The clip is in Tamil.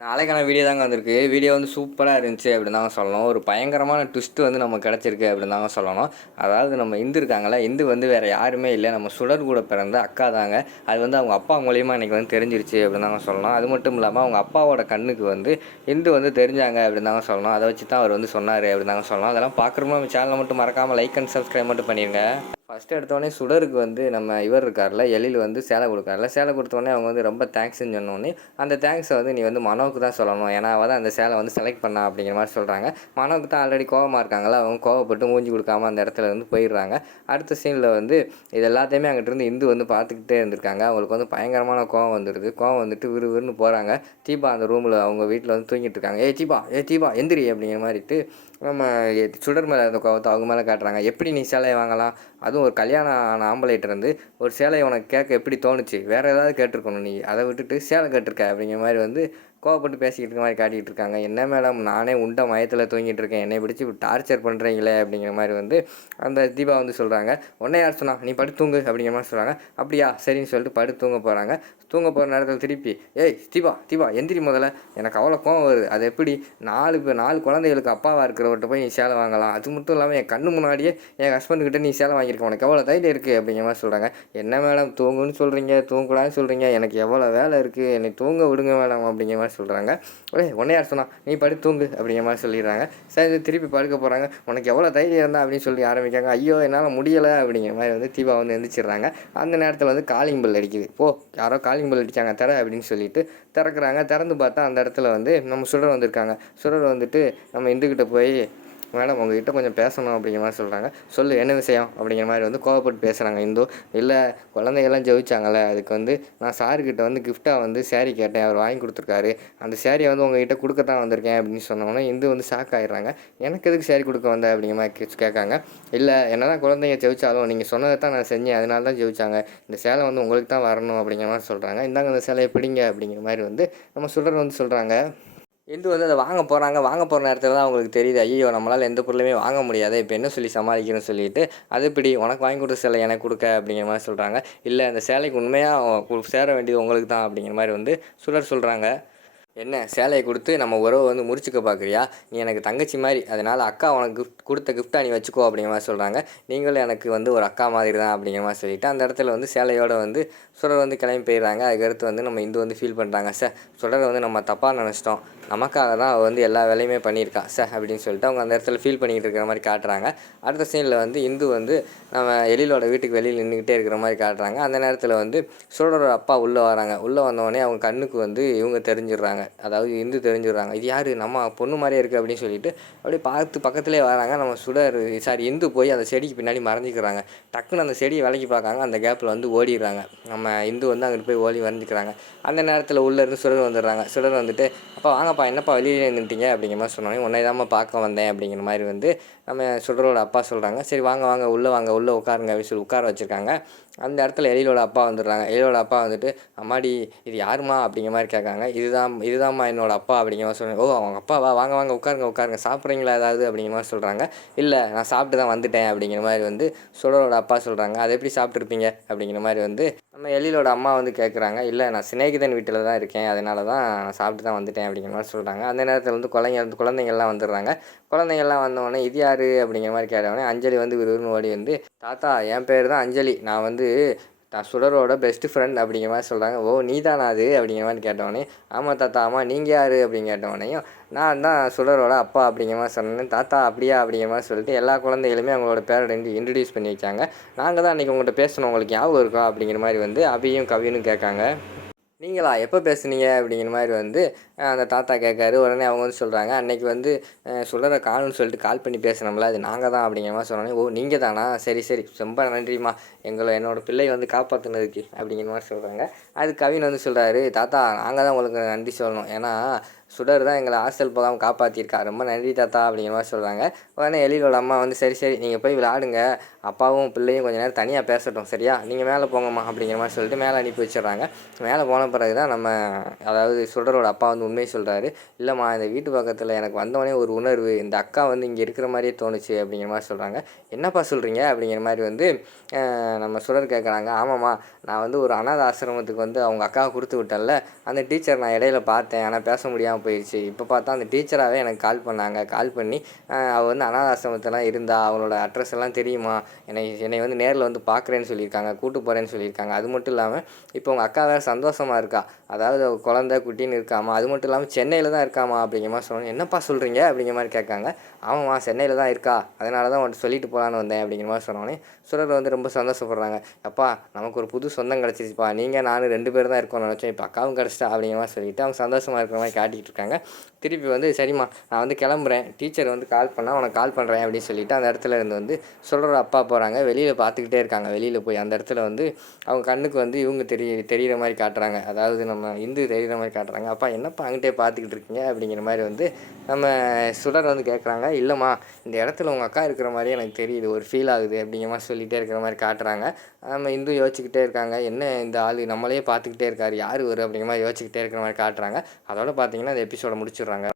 நாளைக்கான வீடியோ தாங்க வந்திருக்கு. வீடியோ வந்து சூப்பராக இருந்துச்சு அப்படின்னு தாங்க சொல்லணும். ஒரு பயங்கரமான ட்விஸ்ட் வந்து நம்ம கிடச்சிருக்கு அப்படின்னு தாங்க சொல்லணும். அதாவது நம்ம இந்து இருக்காங்களா இந்து வந்து வேறு யாருமே இல்லை. நம்ம சுடர் கூட பிறந்த அக்கா தாங்க. அது வந்து அவங்க அப்பா மூலியமாக இன்றைக்கி வந்து தெரிஞ்சிருச்சு அப்படின்னு தாங்க சொல்லணும். அது மட்டும் இல்லாமல் அவங்க அப்பாவோட கண்ணுக்கு வந்து இந்து வந்து தெரிஞ்சாங்க அப்படின்னு தாங்க சொல்லணும். அதை வச்சு தான் அவர் வந்து சொன்னார் அப்படின்னு தாங்க சொல்லணும். அதெல்லாம் பார்க்குறோமோ நம்ம சேனலை மட்டும் மறக்காமல் லைக் அண்ட் சப்ஸ்கிரைப் மட்டும் பண்ணிடுங்க ஃபஸ்ட்டு எடுத்தோடனே சுடருக்கு வந்து நம்ம இவர் இருக்கார்ல எழில் வந்து சேலை கொடுக்காருல. சேலை கொடுத்தோடனே அவங்க வந்து ரொம்ப தேங்க்ஸ்ன்னு சொன்னோடனே அந்த தேங்க்ஸை வந்து நீ வந்து மனோவுக்கு தான் சொல்லணும். ஏன்னா தான் அந்த சேலை வந்து செலக்ட் பண்ணா அப்படிங்கிற மாதிரி சொல்கிறாங்க மனோவுக்கு தான் ஆல்ரெடி கோவமாக இருக்காங்களா அவங்க கோவப்பட்டு மூஞ்சி கொடுக்காம அந்த இடத்துல இருந்து போயிடுறாங்க. அடுத்த சீனில் வந்து இது எல்லாத்தையுமே அங்கிட்டிருந்து இந்து வந்து பார்த்துக்கிட்டே இருந்திருக்காங்க. அவங்களுக்கு வந்து பயங்கரமான கோவம் வந்துடுது கோவம் வந்துட்டு விறு விறுன்னு போகிறாங்க தீபா அந்த ரூமில் அவங்க வீட்டில் வந்து தூங்கிட்டு இருக்காங்க. ஏ தீபா ஏ தீபா எந்திரி அப்படிங்கிற மாதிரிட்டு நம்ம எ- சுடர் மேலே அந்த கோவத்தை அவங்க மேலே காட்டுறாங்க. எப்படி நீ சேலையை வாங்கலாம்? அதுவும் ஒரு கல்யாணம் ஆன ஆம்பளைட்டு இருந்து ஒரு சேலையை உனக்கு கேட்க எப்படி தோணுச்சு? வேறு ஏதாவது கேட்டிருக்கணும் நீ. அதை விட்டுட்டு சேலை கேட்டிருக்க அப்படிங்கிற மாதிரி வந்து கோவப்பட்டு பேசிக்கிட்டு இருக்க மாதிரி காட்டிகிட்டு இருக்காங்க. என்ன மேடம் நானே உண்ட மயத்தில் தூங்கிட்டு இருக்கேன். என்னை பிடிச்சி டார்ச்சர் பண்ணுறீங்களே அப்படிங்கிற மாதிரி வந்து அந்த தீபா வந்து சொல்கிறாங்க உடனே யார் சொன்னா? நீ படுத்து தூங்கு அப்படிங்கிற மாதிரி சொல்கிறாங்க அப்படியா? சரின்னு சொல்லிட்டு படுத்து தூங்க போகிறாங்க தூங்க போகிற நேரத்தில் திருப்பி ஏய் தீபா தீபா எந்திரி முதல்ல. எனக்கு அவ்வளோ கோவம் வருது. அது எப்படி? நாலு பேர் நாலு குழந்தைகளுக்கு அப்பாவாக இருக்கிறவர்கிட்ட போய் நீ சேலை வாங்கலாம். அது மட்டும் இல்லாமல் என் கண்ணு முன்னாடியே என் ஹஸ்பண்டுக்கிட்ட நீ சேலை வாங்கியிருக்க. உனக்கு எவ்வளோ தைரியம் இருக்குது அப்படிங்கிற மாதிரி சொல்கிறாங்க என்ன மேடம் தூங்குன்னு சொல்கிறீங்க தூங்கக்கூடாதுன்னு சொல்கிறீங்க எனக்கு எவ்வளோ வேலை இருக்குது என்னை தூங்க விடுங்க மேடம் அப்படிங்கிற மாதிரி சொல்கிறாங்க ஒரே உன்னே யார் சொன்னா? நீ படி தூங்கு அப்படிங்கிற மாதிரி சொல்லிடுறாங்க. சரி திருப்பி படுக்க போகிறாங்க உனக்கு எவ்வளோ தைரியம் இருந்தால் அப்படின்னு சொல்லி ஆரம்பிக்காங்க ஐயோ என்னால் முடியலை அப்படிங்கிற மாதிரி வந்து தீபா வந்து எந்திரிச்சிடுறாங்க. அந்த நேரத்தில் வந்து காலிங் பெல் அடிக்குது. போ யாரோ காலிங் பெல் அடிச்சாங்க தர அப்படின்னு சொல்லிட்டு திறக்கிறாங்க. திறந்து பார்த்தா அந்த இடத்துல வந்து நம்ம சுடர் வந்திருக்காங்க. சுடர் வந்துட்டு நம்ம இந்துக்கிட்ட போய் மேடம் உங்ககிட்ட கொஞ்சம் பேசணும் அப்படிங்கிற மாதிரி சொல்கிறாங்க சொல்லு என்ன விஷயம்? அப்படிங்கிற மாதிரி வந்து கோவப்பட்டு பேசுகிறாங்க இந்து. இல்லை குழந்தைகள்லாம் ஜெயிச்சாங்கல்ல அதுக்கு வந்து நான் சாருக்கிட்ட வந்து கிஃப்டாக வந்து சேரீ கேட்டேன். அவர் வாங்கி கொடுத்துருக்காரு. அந்த சேரீயை வந்து உங்ககிட்ட கொடுக்க தான் வந்திருக்கேன் அப்படின்னு சொன்னோன்னே இந்து வந்து ஷாக் ஆகிடுறாங்க எனக்கு எதுக்கு சேரீ கொடுக்க வந்த அப்படிங்கிற மாதிரி கே- கேட்காங்க. இல்லை என்ன தான் குழந்தைங்க ஜெயிச்சாலும் நீங்கள் சொன்னதை தான் நான் செஞ்சேன். அதனால தான் ஜெயிச்சாங்க. இந்த சேலை வந்து உங்களுக்கு தான் வரணும் அப்படிங்கிற மாதிரி சொல்கிறாங்க இந்தாங்க அந்த சேலையை பிடிங்க அப்படிங்கிற மாதிரி வந்து நம்ம சுடர் வந்து சொல்கிறாங்க இந்து வந்து அதை வாங்க போகிறாங்க வாங்க போகிற நேரத்தில் தான் அவங்களுக்கு தெரியுது ஐயோ நம்மளால் எந்த பொருளுமே வாங்க முடியாது இப்போ என்ன சொல்லி சமாளிக்கிறேன்னு சொல்லிட்டு அது இப்படி உனக்கு வாங்கி கொடுத்த சேலை எனக்கு கொடுக்க அப்படிங்கிற மாதிரி சொல்கிறாங்க இல்லை அந்த சேலைக்கு உண்மையாக சேர வேண்டியது உங்களுக்கு தான் அப்படிங்கிற மாதிரி வந்து சுடர் சொல்கிறாங்க என்ன சேலையை கொடுத்து நம்ம உறவை வந்து முறிச்சுக்க பார்க்குறியா நீ எனக்கு தங்கச்சி மாதிரி அதனால் அக்கா உனக்கு கிஃப்ட் கொடுத்த கிஃப்டாக நீ வச்சுக்கோ அப்படிங்கிற மாதிரி சொல்கிறாங்க நீங்களும் எனக்கு வந்து ஒரு அக்கா மாதிரி தான் அப்படிங்கிற மாதிரி சொல்லிவிட்டு அந்த இடத்துல வந்து சேலையோட வந்து சுடர் வந்து கிளம்பி போயிடுறாங்க. அதுக்கடுத்து வந்து நம்ம இந்து வந்து ஃபீல் பண்ணுறாங்க சார் சுடரை வந்து நம்ம தப்பாக நினச்சிட்டோம். நமக்காக தான் அவள் வந்து எல்லா வேலையுமே பண்ணியிருக்கா. சார் அப்படின்னு சொல்லிட்டு அவங்க அந்த இடத்துல ஃபீல் பண்ணிக்கிட்டு இருக்கிற மாதிரி காட்டுறாங்க. அடுத்த சீனில் வந்து இந்து வந்து நம்ம எழிலோட வீட்டுக்கு வெளியில் நின்றுக்கிட்டே இருக்கிற மாதிரி காட்டுறாங்க. அந்த நேரத்தில் வந்து சுடரோட அப்பா உள்ளே வராங்க. உள்ளே வந்தோடனே அவங்க கண்ணுக்கு வந்து இவங்க தெரிஞ்சிடுறாங்க. அதாவது இந்து தெரிஞ்சிடுறாங்க. இது யார்? நம்ம பொண்ணு மாதிரியே இருக்குது அப்படின்னு சொல்லிட்டு அப்படியே பார்த்து பக்கத்துலேயே வராங்க. நம்ம சுடர் சாரி இந்து போய் அந்த செடிக்கு பின்னாடி மறைஞ்சிக்கிறாங்க. டக்குன்னு அந்த செடியை விலைக்கு பார்க்காங்க அந்த கேப்பில் வந்து ஓடிடுறாங்க. நம்ம இந்து வந்து அங்கிட்டு போய் ஓடி வரைஞ்சிக்கிறாங்க அந்த நேரத்தில் உள்ளேருந்து சுடர் வந்துடுறாங்க. சுடர் வந்துட்டு அப்போ வாங்க என்னப்பா வெளியில் நின்றுட்டீங்க அப்படிங்கிற மாதிரி சொன்னோன்னே உன்னை தான் பார்க்க வந்தேன் அப்படிங்கிற மாதிரி வந்து நம்ம சுடரோட அப்பா சொல்கிறாங்க சரி வாங்க வாங்க உள்ளே வாங்க உள்ளே உட்காருங்க அப்படின்னு சொல்லி உட்கார வச்சுருக்காங்க. அந்த இடத்துல எலியோட அப்பா வந்துடுறாங்க. எலியோட அப்பா வந்துட்டு அம்மாடி இது யாருமா அப்படிங்கிற மாதிரி கேட்காங்க இதுதான் இதுதாம்மா என்னோட அப்பா அப்படிங்கிற மாதிரி சொல்லுங்க ஓ அவங்க அப்பாவா வாங்க வாங்க உட்காருங்க உட்காருங்க. சாப்பிட்றீங்களா ஏதாவது அப்படிங்கிற மாதிரி சொல்கிறாங்க இல்லை நான் சாப்பிட்டு தான் வந்துட்டேன் அப்படிங்கிற மாதிரி வந்து சுடரோட அப்பா சொல்கிறாங்க அதை எப்படி சாப்பிட்ருப்பீங்க அப்படிங்கிற மாதிரி வந்து நம்ம எழிலோட அம்மா வந்து கேட்குறாங்க. இல்லை நான் சிநேகிதன் வீட்டில் தான் இருக்கேன். அதனால தான் நான் சாப்பிட்டு தான் வந்துட்டேன் அப்படிங்கிற மாதிரி சொல்கிறாங்க அந்த நேரத்தில் வந்து குழந்தைங்க குழந்தைங்கள்லாம் வந்துடுறாங்க. குழந்தைங்கள்லாம் வந்தோடனே இது யார்? அப்படிங்கிற மாதிரி கேட்டவொடனே அஞ்சலி வந்து விறுவிறுன்னு ஓடி வந்து தாத்தா என் பேர் தான் அஞ்சலி. நான் வந்து நான் சுடரோட பெஸ்ட் ஃப்ரெண்ட் அப்படிங்கிற மாதிரி சொல்கிறாங்க ஓ நீ தானா அது? அப்படிங்கிற மாதிரி கேட்டவொடனே ஆமாம் தாத்தா ஆமாம் நீங்கள் யார்? அப்படின்னு கேட்டவொடனையும் நான் தான் சுடரோட அப்பா அப்படிங்கிற மாதிரி சொன்னேன் தாத்தா அப்படியா? அப்படிங்கிற மாதிரி சொல்லிட்டு எல்லா குழந்தைகளுமே அவங்களோட பேரை இன்ட்ரடியூஸ் பண்ணி வச்சாங்க. நாங்கள் தான் அன்றைக்கி உங்கள்கிட்ட பேசணும். உங்களுக்கு ஞாபகம் இருக்கா? அப்படிங்கிற மாதிரி வந்து அபியும் கவியும் கேட்காங்க. நீங்களா? எப்போ பேசுனீங்க? அப்படிங்கிற மாதிரி வந்து அந்த தாத்தா கேட்காரு. உடனே அவங்க வந்து சொல்கிறாங்க அன்னைக்கு வந்து சுடரை காணும்னு சொல்லிட்டு கால் பண்ணி பேசுனோம்ல அது நாங்கள் தான் அப்படிங்கிற மாதிரி சொன்னோன்னே ஓ நீங்கள் தானா? சரி சரி. ரொம்ப நன்றிம்மா. எங்களை என்னோட பிள்ளை வந்து காப்பாற்றுனதுக்கு அப்படிங்கிற மாதிரி சொல்கிறாங்க அது கவின் வந்து சொல்கிறாரு தாத்தா நாங்கள் தான் உங்களுக்கு நன்றி சொல்லணும். ஏன்னா சுடர் தான் எங்களை ஹாஸ்டல் போகாமல் காப்பாற்றிருக்கா ரொம்ப நன்றி தாத்தா அப்படிங்கிற மாதிரி சொல்கிறாங்க உடனே எழிலோட அம்மா வந்து சரி சரி. நீங்கள் போய் விளாடுங்க அப்பாவும் பிள்ளையும் கொஞ்ச நேரம் தனியாக பேசட்டும். சரியா? நீங்கள் மேலே போங்கம்மா அப்படிங்கிற மாதிரி சொல்லிட்டு மேலே அனுப்பி வச்சிடுறாங்க. மேலே போன பிறகு தான் நம்ம அதாவது சுடரோட அப்பா வந்து உண்மையை சொல்கிறாரு இல்லைம்மா இந்த வீட்டு பக்கத்தில் எனக்கு வந்தவொடனே ஒரு உணர்வு இந்த அக்கா வந்து இங்கே இருக்கிற மாதிரியே தோணுச்சு அப்படிங்கிற மாதிரி சொல்கிறாங்க என்னப்பா சொல்கிறீங்க அப்படிங்கிற மாதிரி வந்து நம்ம சுடர் கேட்குறாங்க ஆமாம்மா நான் வந்து ஒரு அனாத ஆசிரமத்துக்கு வந்து அவங்க அக்காவை கொடுத்து விட்டேன்ல. அந்த டீச்சர் நான் இடையில பார்த்தேன். ஆனால் பேச முடியாமல் போயிடுச்சு. இப்போ பார்த்தா அந்த டீச்சராகவே எனக்கு கால் பண்ணாங்க. கால் பண்ணி அவள் வந்து அனாத இருந்தா. அவளோட அட்ரஸ் எல்லாம் தெரியுமா? என்னை என்னை வந்து நேரில் வந்து பார்க்குறேன்னு சொல்லியிருக்காங்க. கூட்டு போகிறேன்னு சொல்லியிருக்காங்க. அது மட்டும் இல்லாமல் இப்போ உங்கள் அக்கா வேறு சந்தோஷமாக இருக்கா? அதாவது குழந்தை குட்டின்னு இருக்காமா? அது மட்டும் மட்டும் இல்லாமல் சென்னையில் தான் இருக்காமா அப்படிங்கிற மாதிரி சொன்னோம். என்னப்பா சொல்கிறீங்க அப்படிங்கிற மாதிரி கேட்காங்க. ஆமாம்மா சென்னையில் தான் இருக்கா. அதனால தான் உன்ட்டு சொல்லிட்டு போகலான்னு வந்தேன் அப்படிங்கிற மாதிரி சொன்னோன்னே சுரர் வந்து ரொம்ப சந்தோஷப்படுறாங்க. அப்பா நமக்கு ஒரு புது சொந்தம் கிடச்சிருச்சுப்பா. நீங்கள் நானும் ரெண்டு பேர் தான் இருக்கோம்னு நினச்சோம். இப்போ அக்காவும் கிடச்சிட்டா அப்படிங்கிற மாதிரி சொல்லிவிட்டு அவங்க சந்தோஷமாக இருக்கிற மாதிரி காட்டிகிட்டு இருக்காங்க. திருப்பி வந்து சரிம்மா நான் வந்து கிளம்புறேன். டீச்சர் வந்து கால் பண்ணால் உனக்கு கால் பண்ணுறேன் அப்படின்னு சொல்லிவிட்டு அந்த இடத்துல இருந்து வந்து சொல்கிற அப்பா போகிறாங்க வெளியில் பார்த்துக்கிட்டே இருக்காங்க. வெளியில் போய் அந்த இடத்துல வந்து அவங்க கண்ணுக்கு வந்து இவங்க தெரிய தெரியிற மாதிரி காட்டுறாங்க. அதாவது நம்ம இந்து தெரியிற மாதிரி காட்டுறாங்க. அப்பா என்னப்பா அங்கிட்டே பார்த்துக்கிட்டு இருக்கீங்க அப்படிங்கிற மாதிரி வந்து நம்ம சுடர் வந்து கேட்குறாங்க இல்லைம்மா இந்த இடத்துல உங்கள் அக்கா இருக்கிற மாதிரி எனக்கு தெரியுது ஒரு ஃபீல் ஆகுது அப்படிங்கிற மாதிரி சொல்லிகிட்டே இருக்கிற மாதிரி காட்டுறாங்க. நம்ம இந்து யோசிச்சுக்கிட்டே இருக்காங்க என்ன இந்த ஆள் நம்மளே பார்த்துக்கிட்டே இருக்காரு யார் வரும் அப்படிங்கிற மாதிரி யோசிச்சுக்கிட்டே இருக்கிற மாதிரி காட்டுறாங்க. அதோட பார்த்தீங்கன்னா அந்த எபிசோட முடிச்சிடுறாங்க.